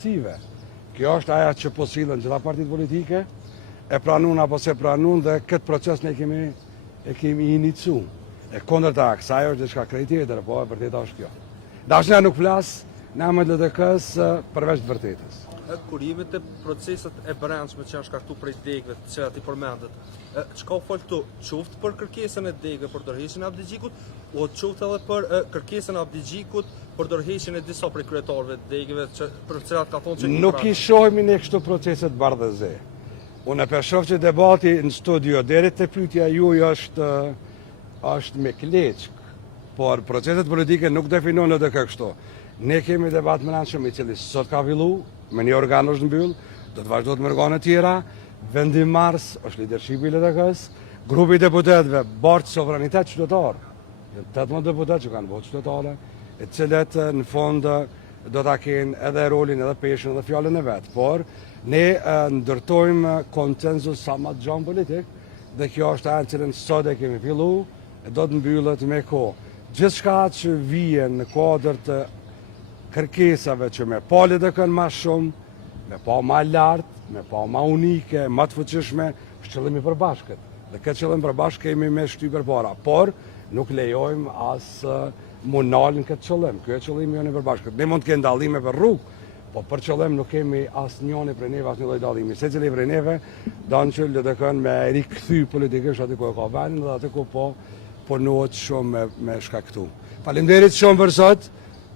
Kjo është aja që po sillen gjitha partitë politike, e pranun apo se pranun dhe këtë proces ne kemi inicu. E kundërta kësaj është diçka krejt tjetër, po e vërteta është kjo. Dashnia nuk flas në emër të LDK-s përveç të vërtetës. Kurimet e proceset e brendshme që janë shkaktuar prej degëve, të cilat i përmendet. Çka u fol këtu, qoftë për kërkesën e degëve për dorëheqjen e Abdigjikut, o qoftë edhe për kërkesën e Abdigjikut për dorëheqjen e disa prej kryetarëve të degëve për të cilat ka thonë që nuk i shohim ne kështu procese të bardhëze. Unë e shoh që debati në studio deri te pyetja juaj është me kleçk, por proceset politike nuk definojnë edhe kështu. Ne kemi debat brendshëm i cili sot ka filluar, me një organ është mbyll, do të vazhdojnë me organe tjera, vendimmarrës është lidershipi i LDK-s, grupi i deputetëve bart sovranitet qytetar. 18 deputetë që kanë votë qytetare, e cilët në fond do ta kenë edhe rolin, edhe peshën, edhe fjalën e vet. Por ne ndërtojmë konsenzus sa më të gjatë politik, dhe kjo është ajo që sot e kemi filluar, e do të mbyllet me kohë. Gjithçka që vjen në kuadër të kërkesave që me pa LDK-n ma shumë, me pa ma lartë, me pa ma unike, ma të fuqishme, është qëllimi përbashkët. Dhe këtë qëllim përbashkët kemi me shtypër para, por nuk lejojmë as munalin këtë qëllim. Kjo e qëllimi joni përbashkët. Ne mund të kenë dallime për rrugë, po për qëllim nuk kemi as njoni prej neve, as një lloj dallimi. Secili prej neve don që LDK-n me rikthy politikisht aty ku e ka vendin dhe aty ku po punohet shumë me shkaktu. Faleminderit shumë për sot.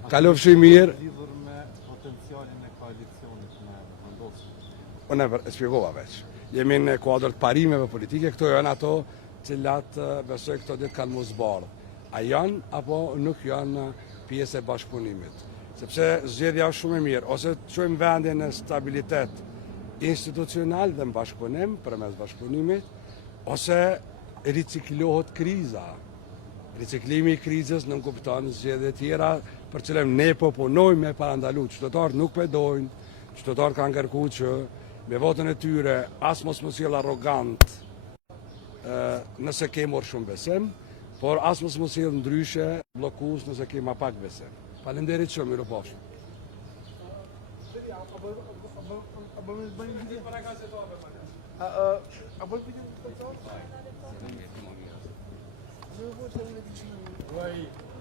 Kalofshi mirë. Lidhur me potencialin e koalicionit me vendosjen. Unë e shpjegova veç. Jemi në kuadër të parimeve politike, këto janë ato cilat besoj këto ditë kanë mos bardhë. A janë apo nuk janë pjesë e bashkëpunimit? Sepse zgjedhja është shumë e mirë, ose të çojmë vendin në stabilitet institucional dhe në bashkëpunim përmes bashkëpunimit, ose riciklohet kriza. Riciklimi i krizës nuk kupton zgjedhje tjera për cilën ne po punojmë me parandalu. Qytetarët nuk pedojnë, qytetarët kanë kërkuar që me votën e tyre as mos sjell arrogant nëse ke marrë shumë besim, por as mos sjell ndryshe bllokues nëse ke ma pak besim. Faleminderit shumë, mirupafshim. Vai.